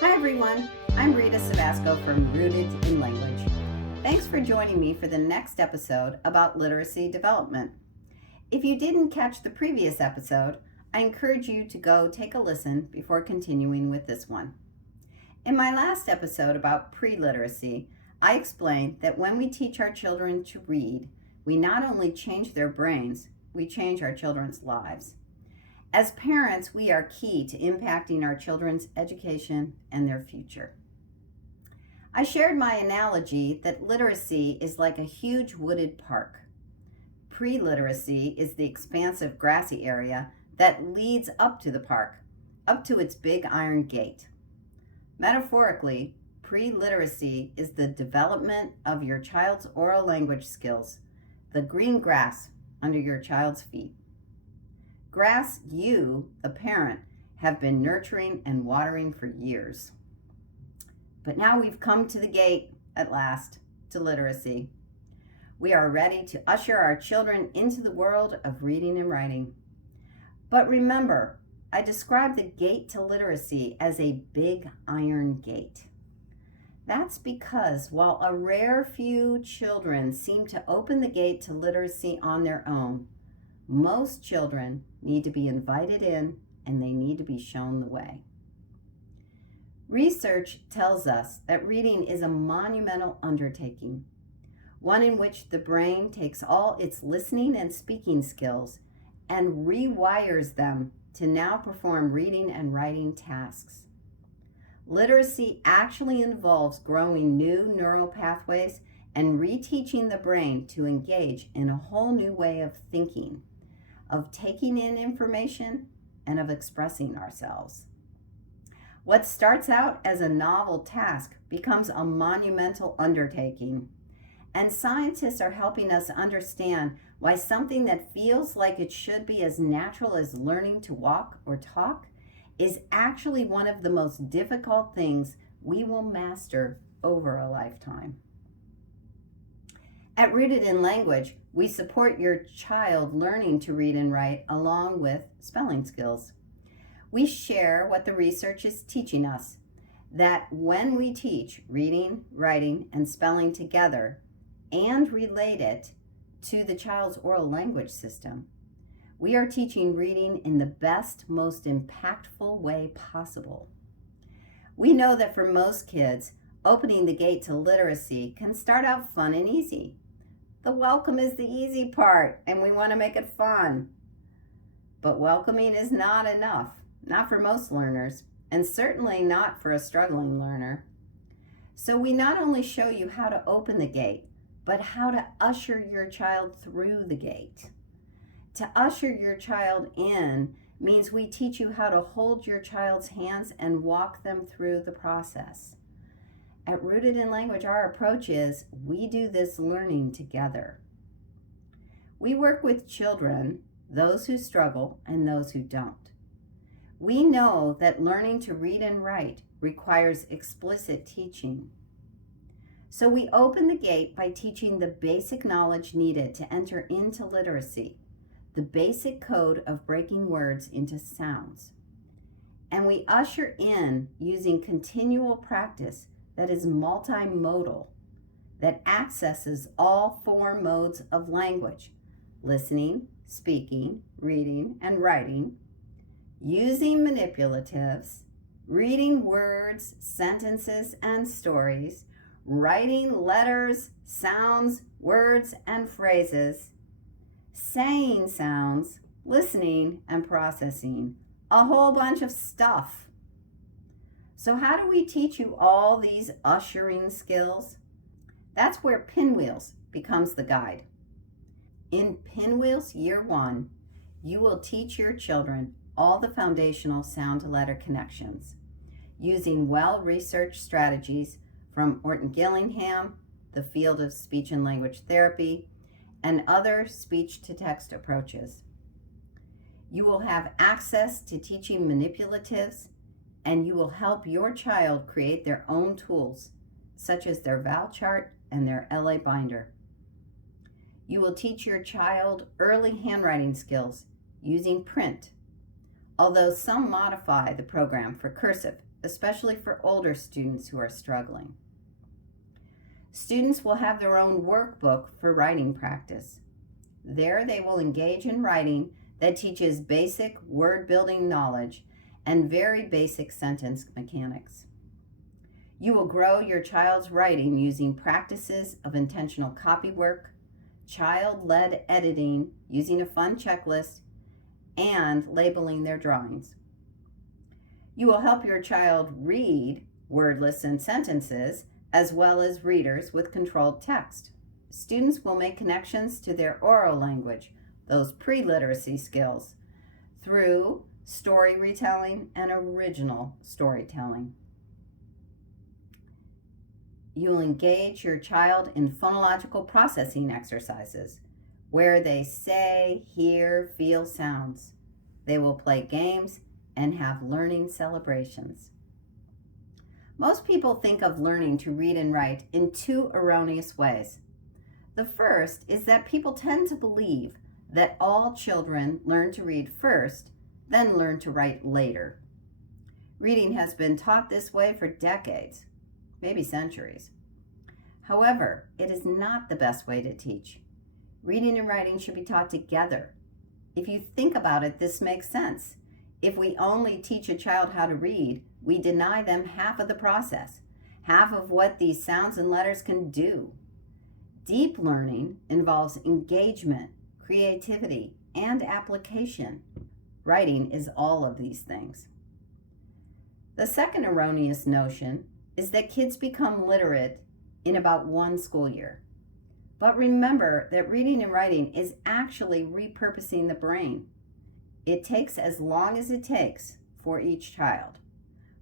Hi everyone, I'm Rita from Rooted in Language. Thanks for joining me for the next episode about literacy development. If you didn't catch the previous episode, I encourage you to go take a listen before continuing with this one. In my last episode about pre-literacy, I explained that when we teach our children to read, we not only change their brains, we change our children's lives. As parents, we are key to impacting our children's education and their future. I shared my analogy that literacy is like a huge wooded park. Pre-literacy is the expansive grassy area that leads up to the park, up to its big iron gate. Metaphorically, pre-literacy is the development of your child's oral language skills, the green grass under your child's feet. Grass you, the parent, have been nurturing and watering for years. But now we've come to the gate, at last, to literacy. We are ready to usher our children into the world of reading and writing. But remember, I described the gate to literacy as a big iron gate. That's because while a rare few children seem to open the gate to literacy on their own, most children need to be invited in and they need to be shown the way. Research tells us that reading is a monumental undertaking, one in which the brain takes all its listening and speaking skills and rewires them to now perform reading and writing tasks. Literacy actually involves growing new neural pathways and reteaching the brain to engage in a whole new way of thinking, of taking in information, and of expressing ourselves. What starts out as a novel task becomes a monumental undertaking, and scientists are helping us understand why something that feels like it should be as natural as learning to walk or talk is actually one of the most difficult things we will master over a lifetime. At Rooted in Language, we support your child learning to read and write along with spelling skills. We share what the research is teaching us, that when we teach reading, writing, and spelling together and relate it to the child's oral language system, we are teaching reading in the best, most impactful way possible. We know that for most kids, opening the gate to literacy can start out fun and easy. The welcome is the easy part, and we want to make it fun. But welcoming is not enough, not for most learners, and certainly not for a struggling learner. So we not only show you how to open the gate, but how to usher your child through the gate. To usher your child in means we teach you how to hold your child's hands and walk them through the process. At Rooted in Language, our approach is we do this learning together. We work with children, those who struggle and those who don't. We know that learning to read and write requires explicit teaching. So we open the gate by teaching the basic knowledge needed to enter into literacy, the basic code of breaking words into sounds. And we usher in using continual practice that is multimodal, that accesses all four modes of language: listening, speaking, reading, and writing, using manipulatives, reading words, sentences, and stories, writing letters, sounds, words, and phrases, saying sounds, listening, and processing. A whole bunch of stuff. So how do we teach you all these ushering skills? That's where Pinwheels becomes the guide. In Pinwheels Year 1, you will teach your children all the foundational sound-to-letter connections using well-researched strategies from Orton Gillingham, the field of speech and language therapy, and other speech-to-text approaches. You will have access to teaching manipulatives, and you will help your child create their own tools, such as their vowel chart and their LA binder. You will teach your child early handwriting skills using print, although some modify the program for cursive especially for older students who are struggling. Students will have their own workbook for writing practice. There they will engage in writing that teaches basic word building knowledge and very basic sentence mechanics. You will grow your child's writing using practices of intentional copywork, child-led editing using a fun checklist, and labeling their drawings. You will help your child read wordless and sentences as well as readers with controlled text. Students will make connections to their oral language, those pre-literacy skills, through story retelling and original storytelling. You'll engage your child in phonological processing exercises where they say, hear, feel sounds. They will play games and have learning celebrations. Most people think of learning to read and write in two erroneous ways. The first is that people tend to believe that all children learn to read first, then learn to write later. Reading has been taught this way for decades, maybe centuries. However, it is not the best way to teach. Reading and writing should be taught together. If you think about it, this makes sense. If we only teach a child how to read, we deny them half of the process, half of what these sounds and letters can do. Deep learning involves engagement, creativity, and application. Writing is all of these things. The second erroneous notion is that kids become literate in about one school year. But remember that reading and writing is actually repurposing the brain. It takes as long as it takes for each child.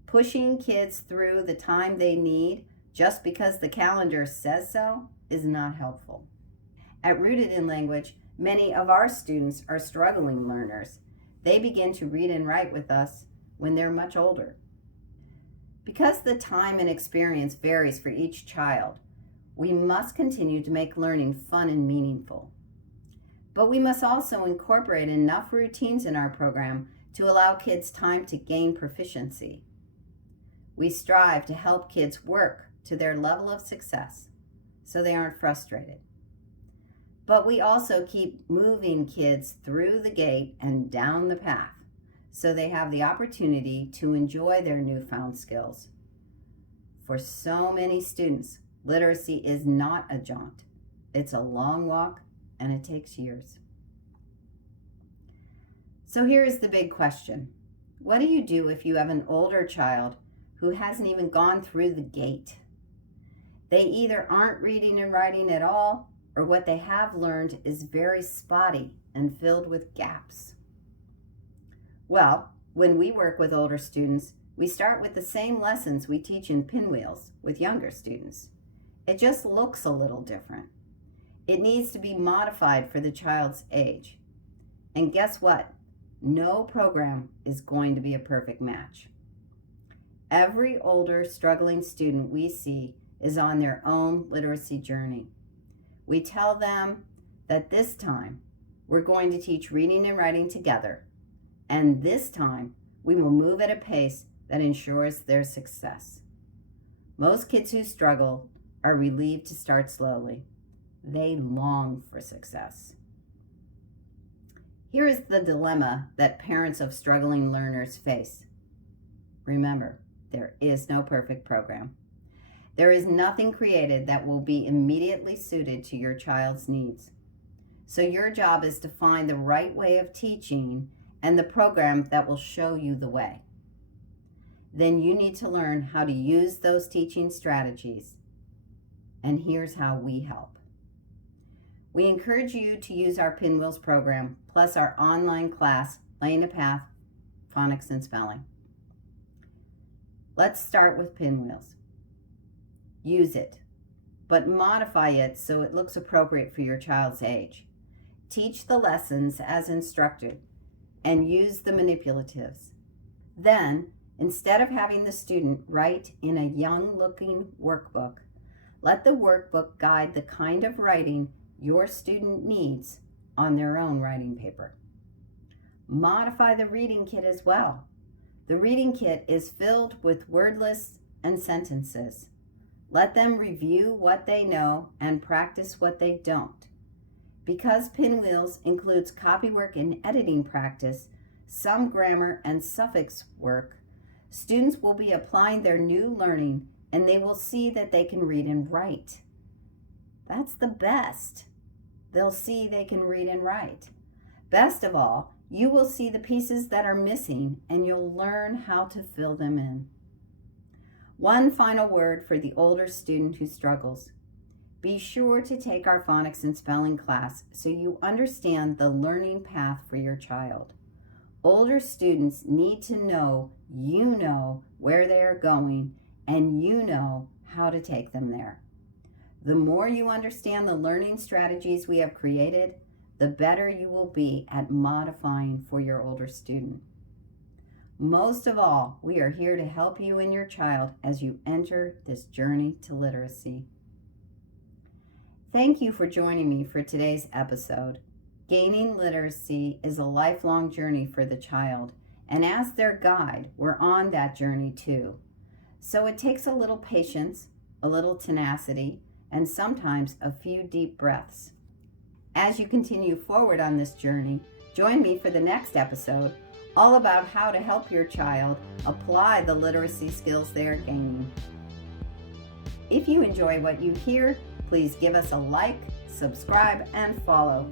Pushing kids through the time they need just because the calendar says so is not helpful. At Rooted in Language, many of our students are struggling learners. They begin to read and write with us when they're much older. Because the time and experience varies for each child, we must continue to make learning fun and meaningful. But we must also incorporate enough routines in our program to allow kids time to gain proficiency. We strive to help kids work to their level of success so they aren't frustrated. But we also keep moving kids through the gate and down the path so they have the opportunity to enjoy their newfound skills. For so many students, literacy is not a jaunt. It's a long walk, and it takes years. So here is the big question. What do you do if you have an older child who hasn't even gone through the gate? They either aren't reading and writing at all, or what they have learned is very spotty and filled with gaps. Well, when we work with older students, we start with the same lessons we teach in Pinwheels with younger students. It just looks a little different. It needs to be modified for the child's age. And guess what? No program is going to be a perfect match. Every older, struggling student we see is on their own literacy journey. We tell them that this time we're going to teach reading and writing together, and this time we will move at a pace that ensures their success. Most kids who struggle are relieved to start slowly. They long for success. Here is the dilemma that parents of struggling learners face. Remember, there is no perfect program. There is nothing created that will be immediately suited to your child's needs. So your job is to find the right way of teaching and the program that will show you the way. Then you need to learn how to use those teaching strategies. And here's how we help. We encourage you to use our Pinwheels program, plus our online class, Laying a Path, Phonics and Spelling. Let's start with Pinwheels. Use it, but modify it so it looks appropriate for your child's age. Teach the lessons as instructed and use the manipulatives. Then, instead of having the student write in a young-looking workbook, let the workbook guide the kind of writing your student needs on their own writing paper. Modify the reading kit as well. The reading kit is filled with word lists and sentences. Let them review what they know and practice what they don't. Because Pinwheels includes copywork and editing practice, some grammar and suffix work, students will be applying their new learning and they will see that they can read and write. That's the best. They'll see they can read and write. Best of all, you will see the pieces that are missing and you'll learn how to fill them in. One final word for the older student who struggles. Be sure to take our phonics and spelling class so you understand the learning path for your child. Older students need to know you know where they are going and you know how to take them there. The more you understand the learning strategies we have created, the better you will be at modifying for your older student. Most of all, we are here to help you and your child as you enter this journey to literacy. Thank you for joining me for today's episode. Gaining literacy is a lifelong journey for the child, and as their guide, we're on that journey too. So it takes a little patience, a little tenacity, and sometimes a few deep breaths. As you continue forward on this journey, join me for the next episode, all about how to help your child apply the literacy skills they are gaining. If you enjoy what you hear, please give us a like, subscribe, and follow.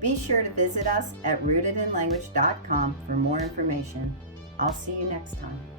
Be sure to visit us at rootedinlanguage.com for more information. I'll see you next time.